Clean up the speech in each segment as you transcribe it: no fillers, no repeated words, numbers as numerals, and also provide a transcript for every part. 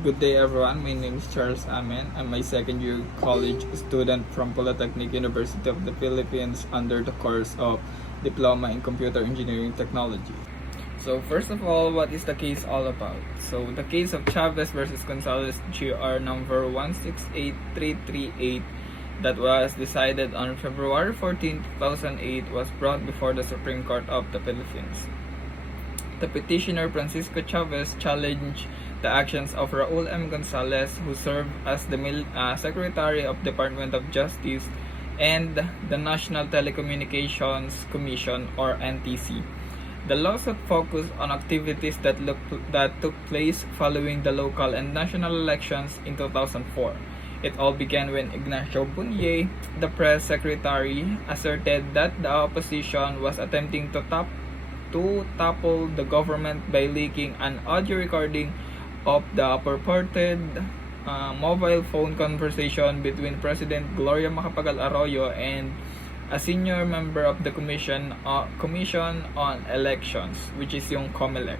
Good day everyone, my name is Charles Amen. I'm a second year college student from Polytechnic University of the Philippines under the course of Diploma in Computer Engineering Technology. So first of all, what is the case all about? So the case of Chavez versus Gonzalez GR number 168338 that was decided on February 14, 2008 was brought before the Supreme Court of the Philippines. The petitioner Francisco Chavez challenged the actions of Raul M. Gonzalez, who served as the Secretary of Department of Justice and the National Telecommunications Commission or NTC. The lawsuit focused on activities that took place following the local and national elections in 2004. It all began when Ignacio Bunye, the press secretary, asserted that the opposition was attempting to topple the government by leaking an audio recording of the purported mobile phone conversation between President Gloria Macapagal Arroyo and a senior member of the Commission on Elections, which is yung COMELEC.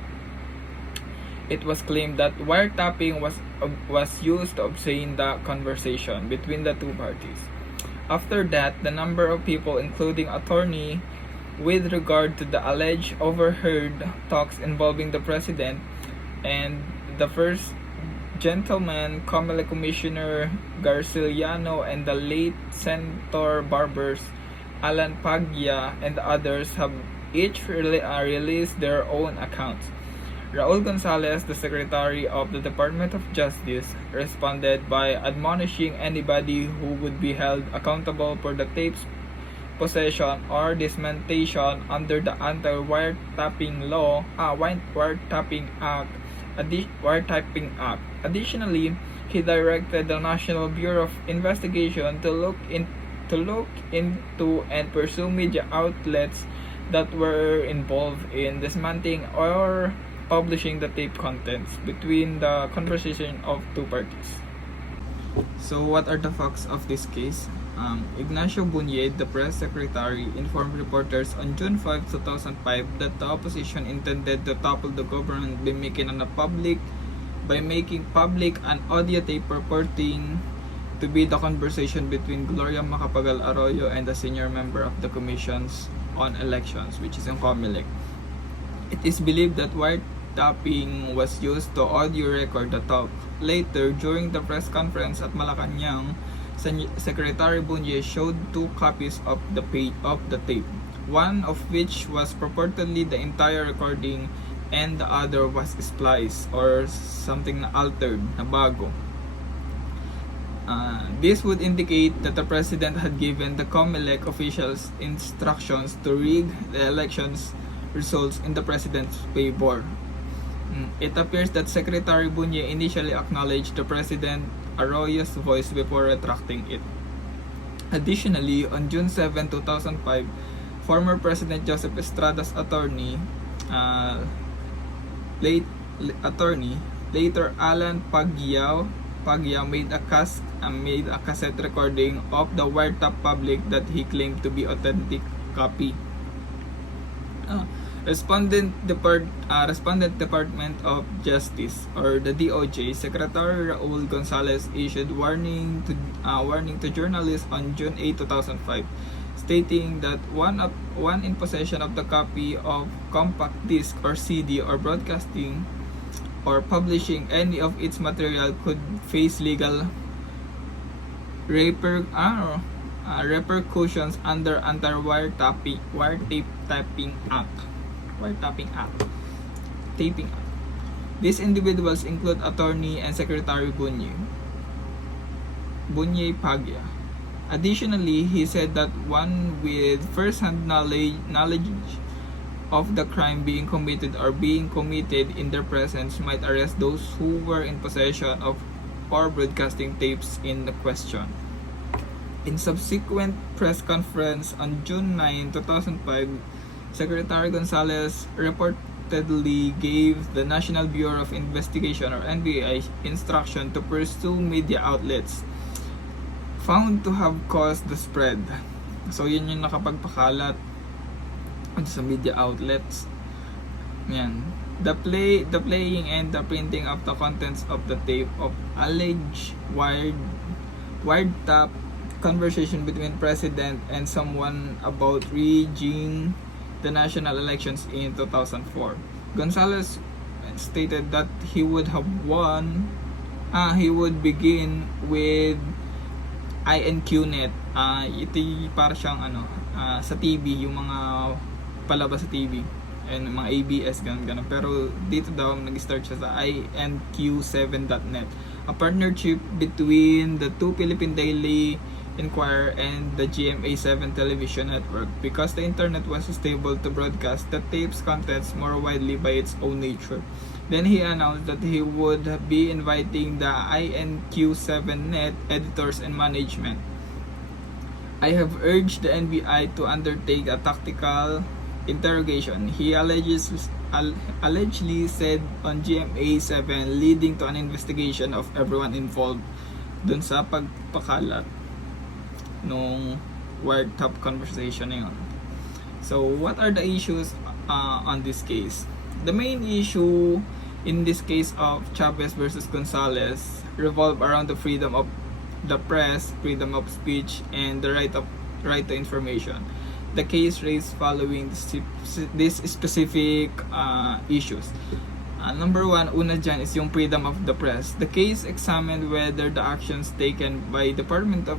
It was claimed that wiretapping was used to obtain the conversation between the two parties. After that, the number of people, including attorney, with regard to the alleged overheard talks involving the president and the first gentleman, Comelec Commissioner Garciliano, and the late Senator Barbers, Alan Paglia, and others have each released their own accounts. Raul Gonzalez, the Secretary of the Department of Justice, responded by admonishing anybody who would be held accountable for the tapes possession or dissemination under the Anti-Wiretapping Law, Wiretapping Act. Additionally, he directed the National Bureau of Investigation to look into and pursue media outlets that were involved in dismantling or publishing the tape contents between the conversation of two parties. So what are the facts of this case? Ignacio Bunye, the press secretary, informed reporters on June 5, 2005 that the opposition intended to topple the government by making public an audio tape purporting to be the conversation between Gloria Macapagal Arroyo and a senior member of the Commissions on Elections, which is in COMELEC. It is believed that wiretapping was used to audio record the talk. Later, during the press conference at Malacanang, Secretary Bunye showed two copies of the tape, one of which was purportedly the entire recording and the other was spliced or something na altered, na bago. This would indicate that the president had given the COMELEC officials instructions to rig the elections results in the president's favor. It appears that Secretary Bunye initially acknowledged the President Arroyo's voice before retracting it. Additionally, on June 7, 2005, former President Joseph Estrada's attorney, later Alan Paglia made a cassette recording of the wiretap public that he claimed to be authentic copy. Respondent Department of Justice or the DOJ Secretary Raul Gonzalez issued warning to journalists on June 8, 2005, stating that one in possession of the copy of compact disc or CD or broadcasting or publishing any of its material could face legal repercussions under Wiretapping Act. These individuals include attorney and Secretary Bunye Paglia. Additionally, he said that one with first-hand knowledge of the crime being committed or being committed in their presence might arrest those who were in possession of or broadcasting tapes in the question. In subsequent press conference on June 9, 2005, Secretary Gonzalez reportedly gave the National Bureau of Investigation or NBI instruction to pursue media outlets found to have caused the spread. So yun yung nakapagpakalat sa media outlets. Yan. The playing and the printing of the contents of the tape of alleged wiretap conversation between president and someone about rigging the national elections in 2004. Gonzalez stated that he would begin with INQNet. Ito para siyang sa TV, yung mga palabas sa TV and mga ABS ganun. Pero dito daw nag-start siya sa INQ7.net, a partnership between the two Philippine Daily Inquirer and the GMA7 television network, because the internet was stable to broadcast the tape's contents more widely by its own nature. Then he announced that he would be inviting the INQ7net editors and management. I have urged the NBI to undertake a tactical interrogation, he allegedly said on GMA7, leading to an investigation of everyone involved dun sa pagpakalat nung wiretap conversation na yun. So, what are the issues on this case? The main issue in this case of Chavez versus Gonzalez revolve around the freedom of the press, freedom of speech, and the right to information. The case raised following these specific issues. Number one, una dyan is yung freedom of the press. The case examined whether the actions taken by Department of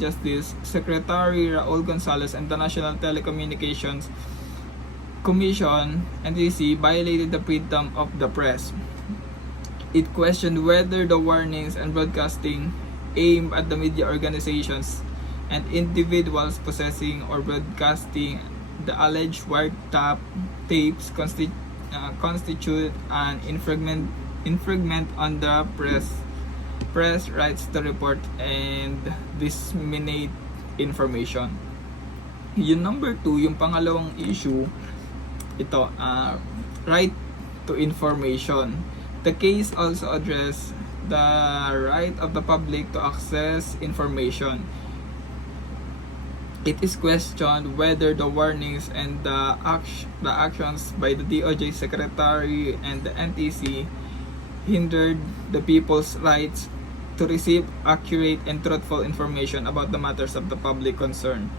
Justice Secretary Raul Gonzalez and the National Telecommunications Commission (NTC) violated the freedom of the press. It questioned whether the warnings and broadcasting aimed at the media organizations and individuals possessing or broadcasting the alleged wiretap tapes constitute an infringement on the press rights to report and disseminate information. Yung number 2, yung pangalawang issue, ito, right to information. The case also addressed the right of the public to access information. It is questioned whether the warnings and the actions by the DOJ Secretary and the NTC hindered the people's rights to receive accurate and truthful information about the matters of the public concern.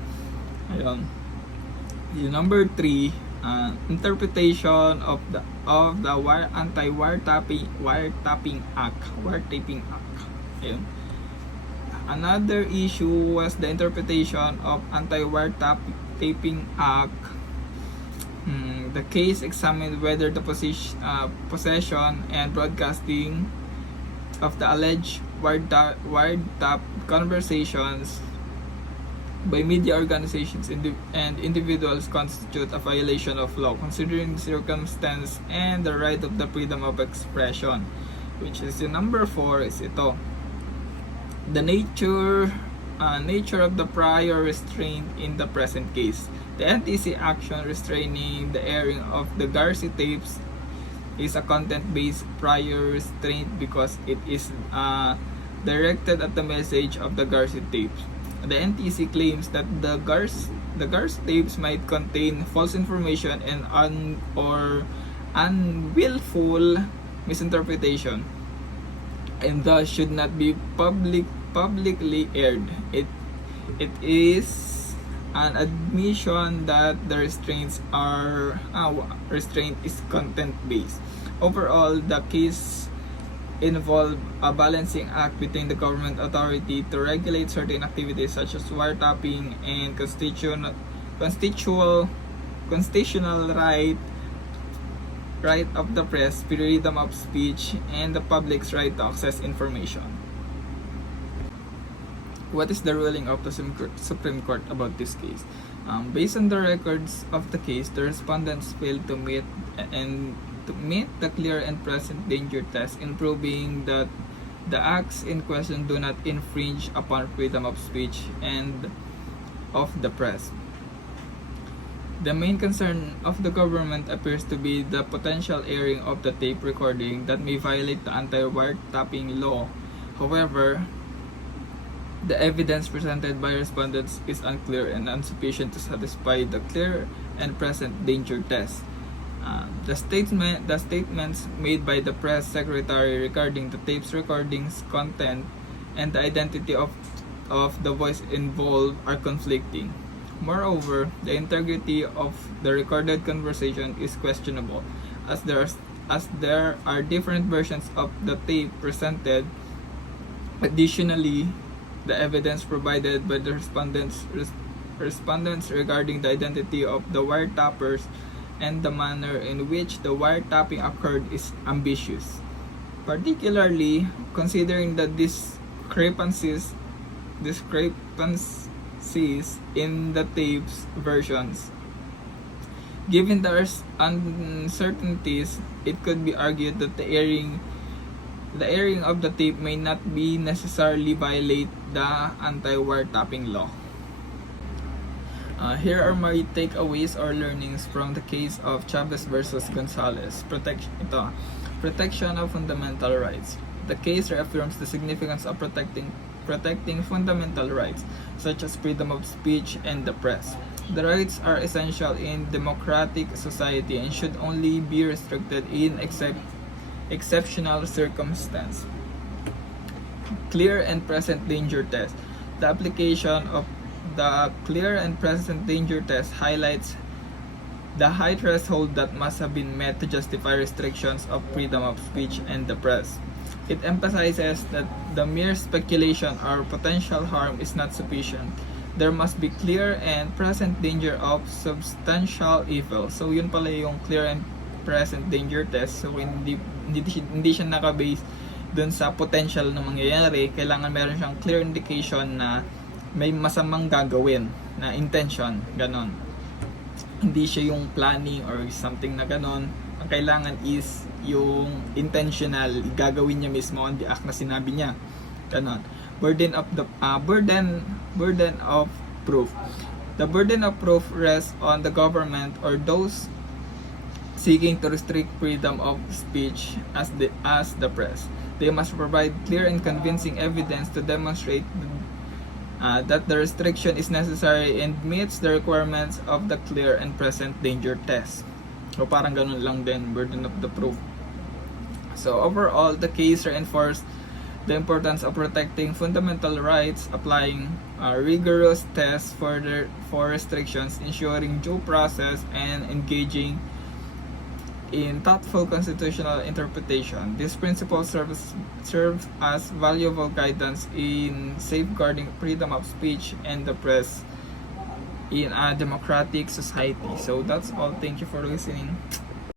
Ayun. Yung number 3, interpretation of the Anti-Wiretapping Act. Ayun. Another issue was the interpretation of Anti-Wiretapping Act. The case examined whether the possession and broadcasting of the alleged wiretap conversations by media organizations and individuals constitute a violation of law, considering the circumstance and the right of the freedom of expression, which is the number 4 is ito. The nature of the prior restraint in the present case. The NTC action restraining the airing of the Garci tapes is a content-based prior restraint because it is directed at the message of the Garci tapes. The NTC claims that the Garci tapes might contain false information and unwillful misinterpretation, and thus should not be publicly aired. It is an admission that the restraint is content-based. Overall, the case involved a balancing act between the government authority to regulate certain activities such as wiretapping and constitutional right of the press, freedom of speech, and the public's right to access information. What is the ruling of the Supreme Court about this case? Based on the records of the case, the respondents failed to meet the clear and present danger test in proving that the acts in question do not infringe upon freedom of speech and of the press. The main concern of the government appears to be the potential airing of the tape recording that may violate the anti-wiretapping law. However, the evidence presented by respondents is unclear and insufficient to satisfy the clear and present danger test. The statements made by the press secretary regarding the tape's recordings, content, and the identity of the voice involved are conflicting. Moreover, the integrity of the recorded conversation is questionable, as there are different versions of the tape presented. Additionally, the evidence provided by the respondents regarding the identity of the wiretappers and the manner in which the wiretapping occurred is ambiguous, particularly considering the discrepancies in the tape's versions. Given the uncertainties, it could be argued that the airing of the tape may not be necessarily violate the anti-wiretapping law. Here are my takeaways or learnings from the case of Chavez versus Gonzalez. Protection of fundamental rights. The case reaffirms the significance of protecting fundamental rights such as freedom of speech and the press. The rights are essential in democratic society and should only be restricted in exceptional circumstances. Clear and present danger test. The application of the clear and present danger test highlights the high threshold that must have been met to justify restrictions of freedom of speech and the press. It emphasizes that the mere speculation or potential harm is not sufficient. There must be clear and present danger of substantial evil. So yun pala yung clear and present danger test. So hindi siya nakabase dun sa potential na mangyayari. Kailangan meron siyang clear indication na may masamang gagawin na intention, ganon. Hindi siya yung planning or something na ganon. Ang kailangan is yung intentional, gagawin niya mismo on the act na sinabi niya, ganon. Burden of proof. The burden of proof rests on the government or those seeking to restrict freedom of speech as the press. They must provide clear and convincing evidence to demonstrate that the restriction is necessary and meets the requirements of the clear and present danger test. So parang ganun lang din, burden of the proof. So overall, the case reinforced the importance of protecting fundamental rights, applying rigorous tests for restrictions, ensuring due process, and engaging in thoughtful constitutional interpretation. These principles serve as valuable guidance in safeguarding freedom of speech and the press in a democratic society. So that's all. Thank you for listening.